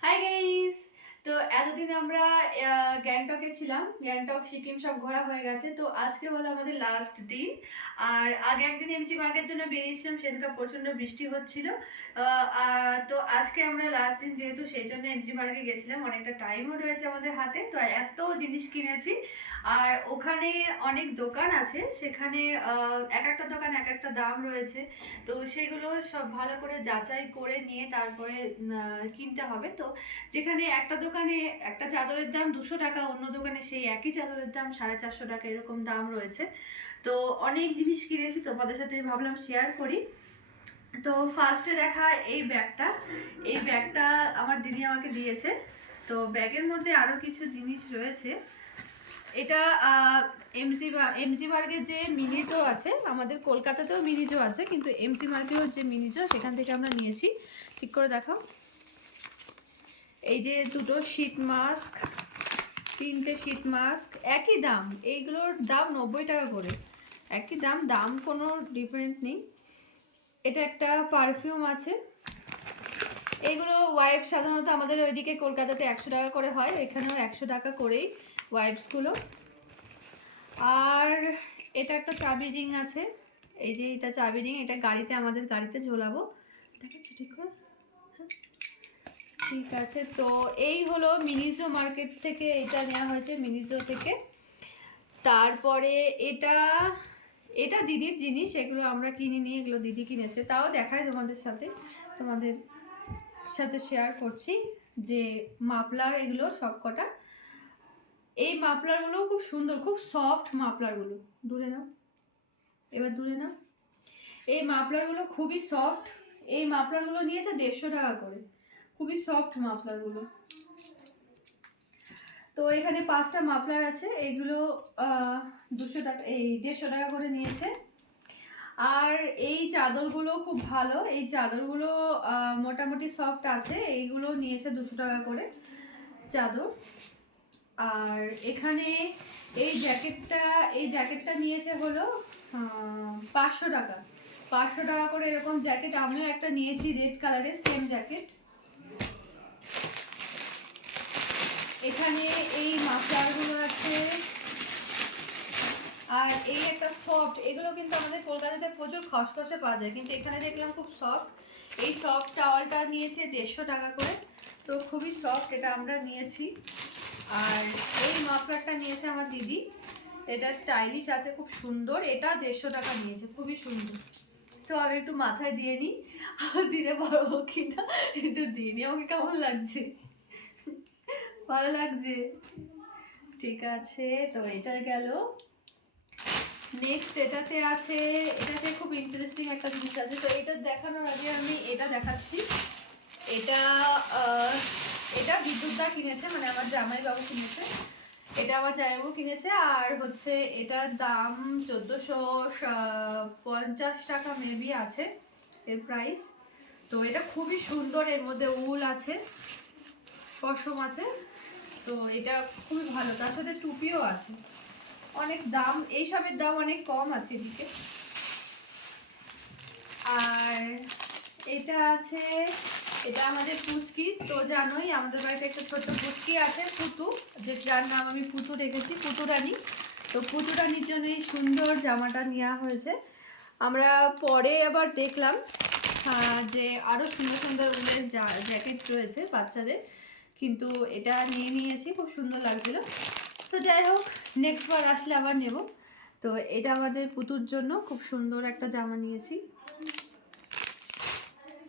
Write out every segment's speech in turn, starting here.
Hi guys! তো এতদিন আমরা গ্যাংটকে ছিলাম। গ্যাংটক, সিকিম সব ঘোরা হয়ে গেছে। তো আজকে হলো আমাদের লাস্ট দিন। আর আগে একদিন এমজি মার্কের জন্য বেরিয়েছিলাম সেদিনকে প্রচণ্ড বৃষ্টি হচ্ছিল। তো আজকে আমরা লাস্ট দিন যেহেতু সেই জন্য এমজি মার্কে গেছিলাম, অনেকটা টাইমও রয়েছে আমাদের হাতে। তো এত জিনিস কিনেছি। আর ওখানে অনেক দোকান আছে, সেখানে এক একটা দোকান এক একটা দাম রয়েছে। তো সেগুলো সব ভালো করে যাচাই করে নিয়ে তারপরে কিনতে হবে। তো যেখানে একটা দোকানে একটা চাদরের দাম দুশো টাকা, অন্য দোকানে সেই একই চাদরের দাম সাড়ে চারশো টাকা এরকম দাম রয়েছে। তো অনেক জিনিস কিনেছি তোমাদের সাথে ভাবলাম শেয়ার করি। তো ফার্স্টে দেখা এই ব্যাগটা। এই ব্যাগটা আমার দিদি আমাকে দিয়েছে। তো ব্যাগের মধ্যে আরও কিছু জিনিস রয়েছে। এটা এমজি এমজি মার্গের যে মিনিজো আছে, আমাদের কলকাতাতেও মিনিজো আছে, কিন্তু এমজি মার্গেও যে মিনিজো সেখান থেকে আমরা নিয়েছি। ঠিক করে দেখাও। এই যে দুটো শীত মাস্ক তিনটে শীত মাস্ক একই দাম। এইগুলোর দাম নব্বই টাকা করে। একই দাম দাম কোনো ডিফারেন্ট নেই। এটা একটা পারফিউম আছে। এগুলো ওয়াইপ সাধারণত আমাদের ওইদিকে কলকাতাতে একশো টাকা করে হয়। এখানেও একশো টাকা করেই ওয়াইপসগুলো আর এটা একটা চাবি রিং আছে। এই যে এটা চাবি রিং এটা গাড়িতে, আমাদের গাড়িতে ঝোলাবো। দেখাচ্ছি ঠিক করে। ঠিক আছে, তো এই হলো মিনিজো মার্কেট থেকে এটা নেওয়া হয়েছে, মিনিজো থেকে। তারপরে এটা এটা দিদির জিনিস, এগুলো আমরা কিনিনি এগুলো দিদি কিনেছে। তাও দেখায় তোমাদের সাথে তোমাদের সাথে শেয়ার করছি যে মাফলার এগুলো সব কটা। এই মাফলারগুলো খুব সুন্দর, খুব সফট মাফলারগুলো। দূরে নাও। এবার দূরে নাও। এই মাফলারগুলো খুবই সফট এই মাফলারগুলো নিয়েছে দেড়শো টাকা করে। খুবই সফট মাফলারগুলো তো এখানে পাঁচটা মাফলার আছে, এগুলো দুশো টাকা, এই দেড়শো টাকা করে নিয়েছে। আর এই চাদরগুলো খুব ভালো, এই চাদরগুলো মোটামুটি সফট আছে, এইগুলো নিয়েছে দুশো টাকা করে চাদর। আর এখানে এই জ্যাকেটটা এই জ্যাকেটটা নিয়েছে হলো পাঁচশো টাকা। পাঁচশো টাকা করে এরকম জ্যাকেট আমিও একটা নিয়েছি রেড কালারের সেম জ্যাকেট এখানে এই মাফলারগুলো আছে। আর এই একটা সফট এগুলো কিন্তু আমাদের কলকাতাতে প্রচুর খসখসে পাওয়া যায়, কিন্তু এখানে দেখলাম খুব সফট এই সফট টাওয়ালটা নিয়েছে দেড়শো টাকা করে, তো খুবই সফট এটা আমরা নিয়েছি। আর এই মাফলারটা নিয়েছে আমার দিদি, এটা স্টাইলিশ আছে, খুব সুন্দর, এটা দেড়শো টাকা নিয়েছে, খুবই সুন্দর। তো আমি একটু মাথায় দিয়ে নিই দিতে পারব কিনা, একটু দিয়ে নিই, আমাকে কেমন লাগছে? ভালো লাগছে। ঠিক আছে, তো এটা গেল। নেক্সট এটাতে আছে, এটাতে খুব ইন্টারেস্টিং একটা জিনিস আছে। তো এটা দেখানোর আগে আমি এটা দেখাচ্ছি। এটা এটা বিদ্যুৎদা কিনেছে মানে আমার জামাই বাবু কিনেছে। এটা আমার জামাইবাবু কিনেছে, আর হচ্ছে এটার দাম চোদ্দোশো পঞ্চাশ টাকা মেবি আছে এর প্রাইস তো এটা খুবই সুন্দর, এর মধ্যে উল আছে, পশম আছে। তো এটা খুবই ভালো। তার সাথে টুপিও আছে। অনেক দাম, এইসবের দাম অনেক কম আছে এদিকে। আর এটা আছে, এটা আমাদের পুচকি, তো জানোই আমাদের বাড়িতে একটা ছোট্ট পুচকি আছে, পুতু, যে যার নাম আমি পুতু রেখেছি, পুতু রানী। তো পুতু রানীর জন্য এই সুন্দর জামাটা নেওয়া হয়েছে। আমরা পরে আবার দেখলাম যে আরও সুন্দর সুন্দর জ্যাকেট রয়েছে বাচ্চাদের। কিন্তু এটা নিয়ে নিয়েছি, খুব সুন্দর লাগছিল। তো যাই হোক নেক্সট বার আসলে আবার নেব। তো এটা আমাদের পুতুর জন্য খুব সুন্দর একটা জামা নিয়েছি।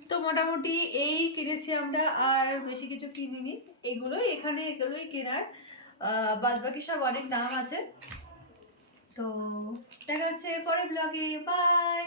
তো মোটামুটি এই কিনেছি আমরা, আর বেশি কিছু কিনিনি। এগুলোই, এখানে এগুলোই কেনার। বাদ বাকি সব অনেক দাম আছে। তো দেখা হচ্ছে পরের ব্লগে বাই